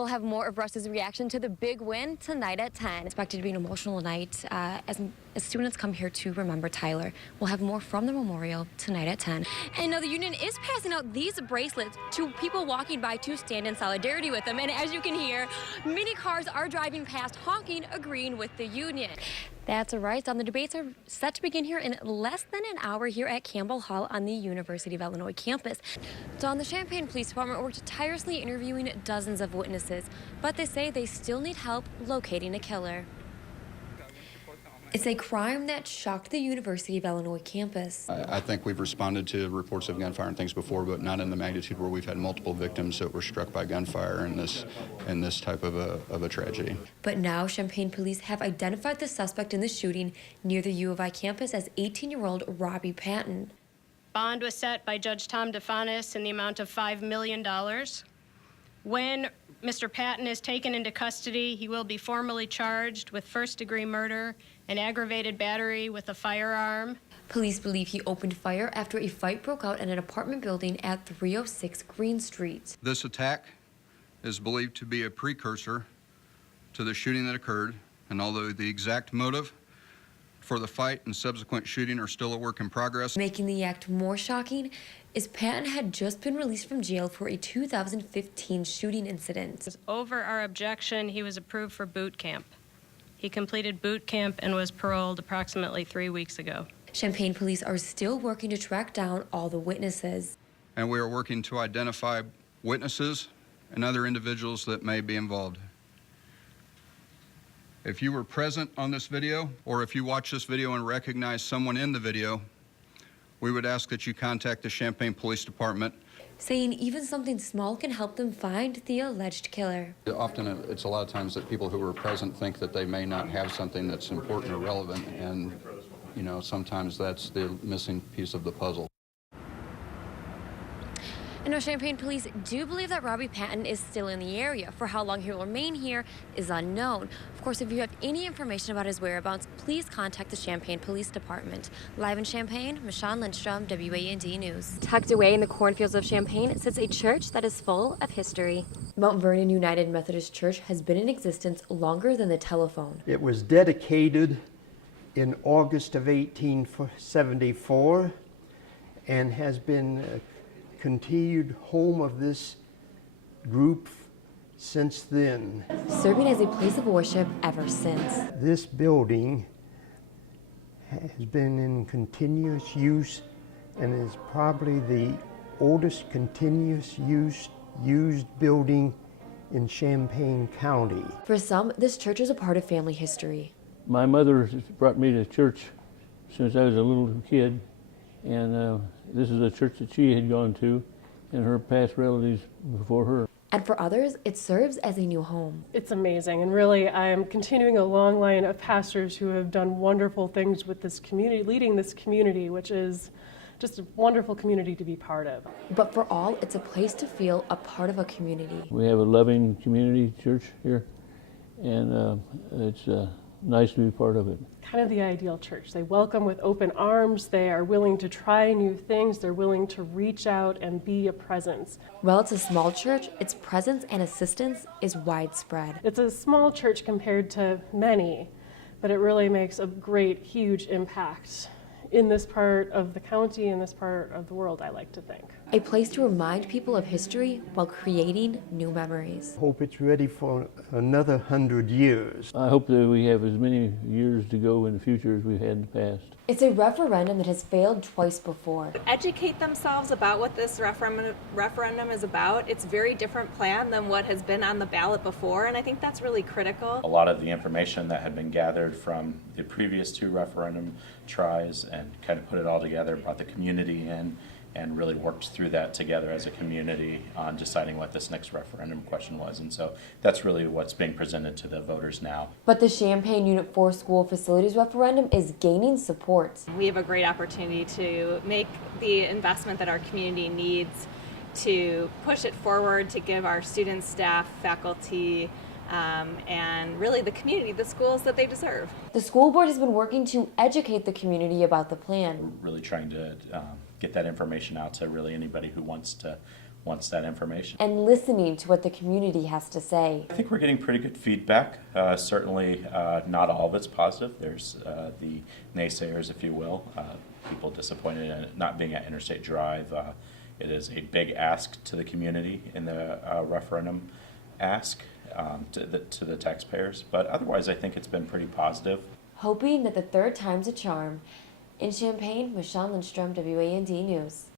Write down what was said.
we'll have more of Russ's reaction to the big win tonight at 10. Expected to be an emotional night as students come here to remember Tyler. We'll have more from the memorial tonight at 10. And now the union is passing out these bracelets to people walking by to stand in solidarity with them. And as you can hear, many cars are driving past honking, agreeing with the union. That's right. The debates are set to begin here in less than an hour here at Campbell Hall on the University of Illinois campus. Dawn, the Champaign Police Department worked tirelessly interviewing dozens of witnesses, but they say they still need help locating a killer. It's a crime that shocked the University of Illinois campus. I think we've responded to reports of gunfire and things before, but not in the magnitude where we've had multiple victims that were struck by gunfire in this type of a tragedy. But now Champaign police have identified the suspect in the shooting near the U of I campus as 18-year-old Robbie Patton. Bond was set by Judge Tom DeFanis in the amount of $5 million. When Mr. Patton is taken into custody, he will be formally charged with first-degree murder and aggravated battery with a firearm. Police believe he opened fire after a fight broke out in an apartment building at 306 Green Street. This attack is believed to be a precursor to the shooting that occurred, and although the exact motive for the fight and subsequent shooting are still a work in progress. Making the act more shocking is Patton had just been released from jail for a 2015 shooting incident. Over our objection, he was approved for boot camp. He completed boot camp and was paroled approximately 3 weeks ago. Champaign police are still working to track down all the witnesses. And we are working to identify witnesses and other individuals that may be involved. If you were present on this video, or if you watch this video and recognize someone in the video, we would ask that you contact the Champaign Police Department, saying even something small can help them find the alleged killer. Often it's a lot of times that people who were present think that they may not have something that's important or relevant, and sometimes that's the missing piece of the puzzle. And now Champaign police do believe that Robbie Patton is still in the area. For how long he will remain here is unknown. Of course, if you have any information about his whereabouts, please contact the Champaign Police Department. Live in Champaign, Michon Lindstrom, WAND News. Tucked away in the cornfields of Champaign sits a church that is full of history. Mount Vernon United Methodist Church has been in existence longer than the telephone. It was dedicated in August of 1874 and has been continued home of this group since then. Serving as a place of worship ever since. This building has been in continuous use and is probably the oldest continuous used building in Champaign County. For some, this church is a part of family history. My mother brought me to church since I was a little kid, and this is a church that she had gone to and her past relatives before her. And for others, it serves as a new home. It's amazing, and really I'm continuing a long line of pastors who have done wonderful things with this community, leading this community, which is just a wonderful community to be part of. But for all, it's a place to feel a part of a community. We have a loving community church here, and it's nice to be part of it. Kind of the ideal church. They welcome with open arms. They are willing to try new things. They're willing to reach out and be a presence. While it's a small church, its presence and assistance is widespread. It's a small church compared to many, but it really makes a great, huge impact in this part of the county, in this part of the world, I like to think. A place to remind people of history while creating new memories. Hope it's ready for another 100 years. I hope that we have as many years to go in the future as we've had in the past. It's a referendum that has failed twice before. Educate themselves about what this referendum is about. It's a very different plan than what has been on the ballot before, and I think that's really critical. A lot of the information that had been gathered from the previous two referendum tries and kind of put it all together, brought the community in, and really worked through that together as a community on deciding what this next referendum question was. And so that's really what's being presented to the voters now. But the Champaign Unit 4 school facilities referendum is gaining support. We have a great opportunity to make the investment that our community needs to push it forward, to give our students, staff, faculty, and really the community, the schools that they deserve. The school board has been working to educate the community about the plan. We're really trying to get that information out to really anybody who wants to wants that information. And listening to what the community has to say. I think we're getting pretty good feedback. Certainly not all of it's positive. There's the naysayers, if you will, people disappointed in it not being at Interstate Drive. It is a big ask to the community in the referendum ask to the taxpayers. But otherwise, I think it's been pretty positive. Hoping that the third time's a charm. In Champaign, Michon Lindstrom, WAND News.